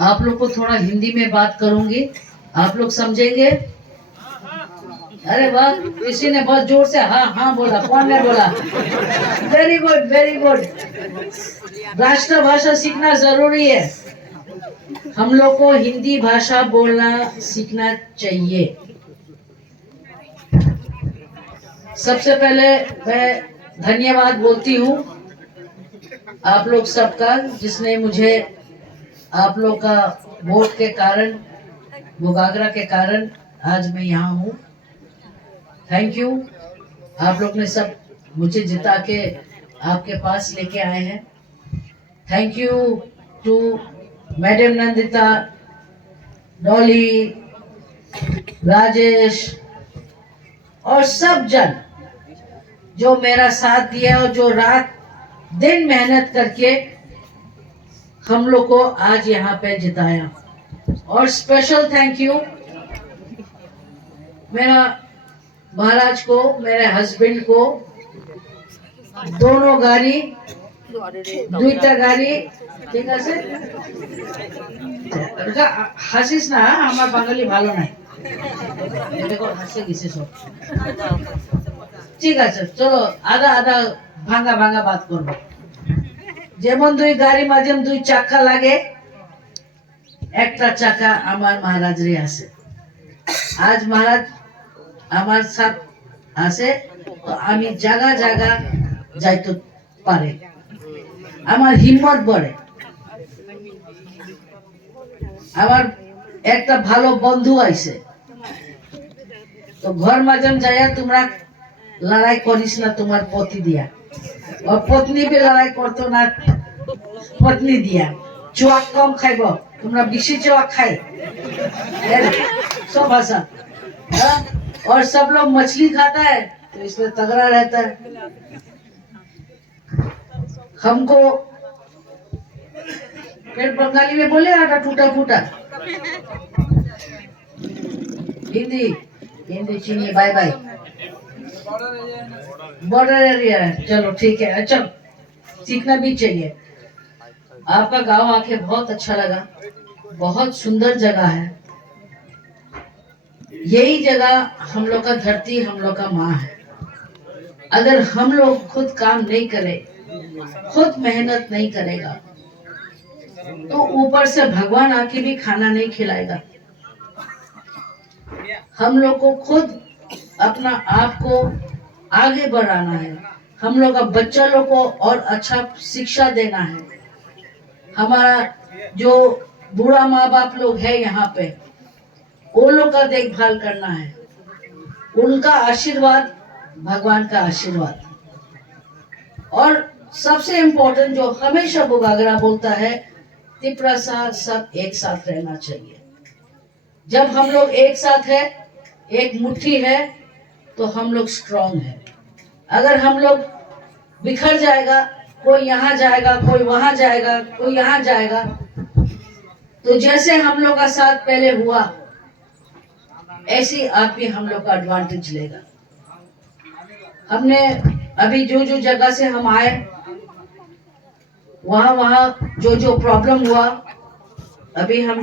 आप लोग को थोड़ा हिंदी में बात करूंगी, आप लोग समझेंगे। अरे वाह, किसी ने बहुत जोर से हाँ हाँ बोला, कौन ने बोला? Very good very good. राष्ट्रभाषा सीखना जरूरी है, हम लोग को हिंदी भाषा बोलना सीखना चाहिए। सबसे पहले मैं धन्यवाद बोलती हूँ आप लोग सबका, जिसने मुझे आप लोग का वोट के कारण, बुगागरा के कारण आज मैं यहाँ हूँ। थैंक यू, आप लोग ने सब मुझे जिता के आपके पास लेके आए हैं। Thank you to madam Nandita, Dolly, Rajesh और सब जन जो मेरा साथ दिया और जो रात दिन मेहनत करके हम लोग को आज यहाँ पे जिताया। और स्पेशल थैंक यू मेरा महाराज को, मेरे हस्बैंड को, दोनों गाड़ी दुईटा गाड़ी ঠিক আছে হাসিস না, আমার বাঙালি ভালো নাই, দেখো হাসে গেছে সব। ঠিক আছে চলো আধা আধা ভাঙা ভাঙা বাদ করবো। যেমন দুই গাড়ি মাঝে দুই চাকা লাগে, একটা চাকা আমার মহারাজরে আছে। আজ মহারাজ আমার সাথ আছে তো আমি জায়গা জায়গা যাইতে পারে, আমার হিম্মত বাড়ে। আমার একটা ভালো বন্ধু আইছে, তো ঘর মাঝে যাইয়া তোমরা লড়াই করিস না তোমার পতি দিয়া, और पत्नी भी लड़ाई करतो ना पत्नी दिया। चुआक कम खाइब, तुमरा बेसी चुआक खाए सब भाषा। और सब लोग मछली खाता है तो इसलिए तगड़ा रहता है। हमको फिर बंगाली में बोले आटा टूटा फूटा, हिंदी हिंदी चीनी बाय बाय, बॉर्डर एरिया है। चलो ठीक है, अच्छा सीखना भी चाहिए। आपका गांव आके बहुत अच्छा लगा, बहुत सुंदर जगह है। यही जगह हम लोग का धरती, हम लोग का माँ है। अगर हम लोग खुद काम नहीं करें, खुद मेहनत नहीं करेगा तो ऊपर से भगवान आके भी खाना नहीं खिलाएगा। हम लोग को खुद अपना आप को आगे बढ़ाना है, हम लोग का बच्चा लोग को और अच्छा शिक्षा देना है। हमारा जो बूढ़ा माँ बाप लोग है यहाँ पे, वो लोग का देखभाल करना है, उनका आशीर्वाद भगवान का आशीर्वाद। और सबसे इम्पोर्टेंट जो हमेशा बुगागरा बोलता है, तिपरा सब एक साथ रहना चाहिए। जब हम लोग एक साथ है, एक मुट्ठी है, तो हम लोग स्ट्रांग है। अगर हम लोग बिखर जाएगा, कोई यहाँ जाएगा, कोई वहां जाएगा, कोई यहाँ जाएगा, तो जैसे हम लोग का साथ पहले हुआ, ऐसी आप भी हम लोग का एडवांटेज लेगा। हमने अभी जो जो जगह से हम आए, वहां वहां जो जो प्रॉब्लम हुआ, अभी हम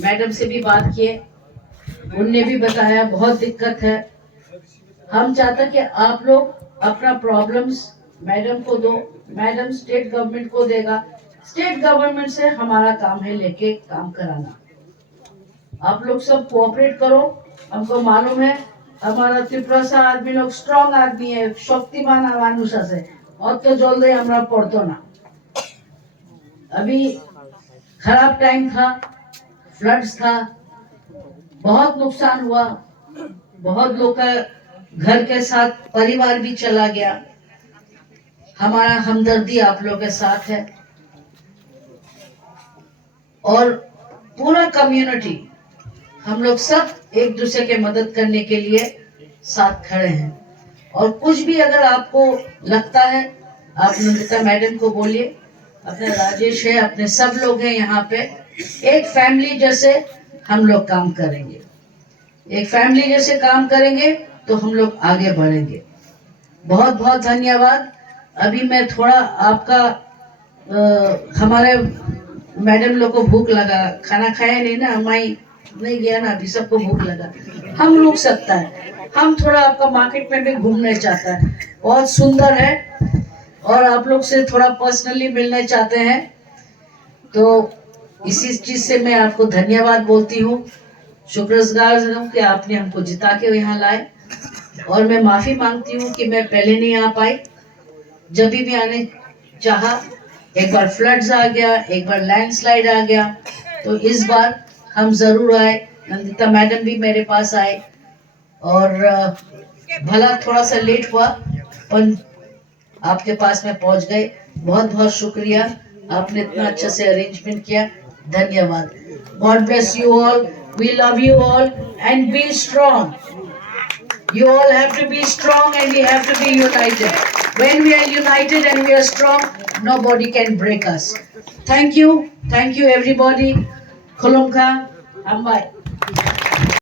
मैडम से भी बात किए, उनने भी बताया बहुत दिक्कत है। हम चाहते कि आप लोग अपना प्रॉब्लम्स मैडम को दो, मैडम स्टेट गवर्नमेंट को देगा, स्टेट गवर्नमेंट से हमारा काम है लेके काम कराना। आप लोग सब कोऑपरेट करो। हमको मालूम है हमारा त्रिपुरा सा आदमी लोग स्ट्रांग आदमी है, शक्तिमान मानुष আছে, অত জলদি আমরা পড়তো না। अभी खराब टाइम था, फ्लड्स था, बहुत नुकसान हुआ, बहुत लोग का घर के साथ परिवार भी चला गया। हमारा हमदर्दी आप लोग के साथ है और पूरा कम्युनिटी हम लोग सब एक दूसरे के मदद करने के लिए साथ खड़े हैं। और कुछ भी अगर आपको लगता है, आप नंदिता मैडम को बोलिए, अपने राजेश है, अपने सब लोग हैं यहाँ पे, एक फैमिली जैसे हम लोग काम करेंगे, एक फैमिली जैसे काम करेंगे तो हम लोग आगे बढ़ेंगे। बहुत बहुत धन्यवाद। अभी मैं थोड़ा आपका हमारे मैडम लोग को भूख लगा, खाना खाया नहीं ना, माई नहीं गया ना, अभी सबको भूख लगा। हम रुक सकता है, हम थोड़ा आपका मार्केट में भी घूमने चाहता है, बहुत सुंदर है और आप लोग से थोड़ा पर्सनली मिलने चाहते हैं। तो इसी चीज से मैं आपको धन्यवाद बोलती हूँ, शुक्रगुजार हूँ कि आपने हमको जिता के यहाँ लाए। और मैं माफी मांगती हूँ कि मैं पहले नहीं आ पाई, जब भी आने चाहा, एक बार फ्लड्स आ गया, एक बार लैंडस्लाइड आ गया, तो इस बार हम जरूर आए। नंदिता मैडम भी मेरे पास आए और भला थोड़ा सा लेट हुआ पर आपके पास में पहुंच गए। बहुत बहुत शुक्रिया, आपने इतना अच्छे से अरेंजमेंट किया, धन्यवाद। God bless you all, we love you all and be strong. You all have to be strong and we have to be united. When we are united and we are strong, nobody can break us. Thank you everybody. Khulumka, Ambai.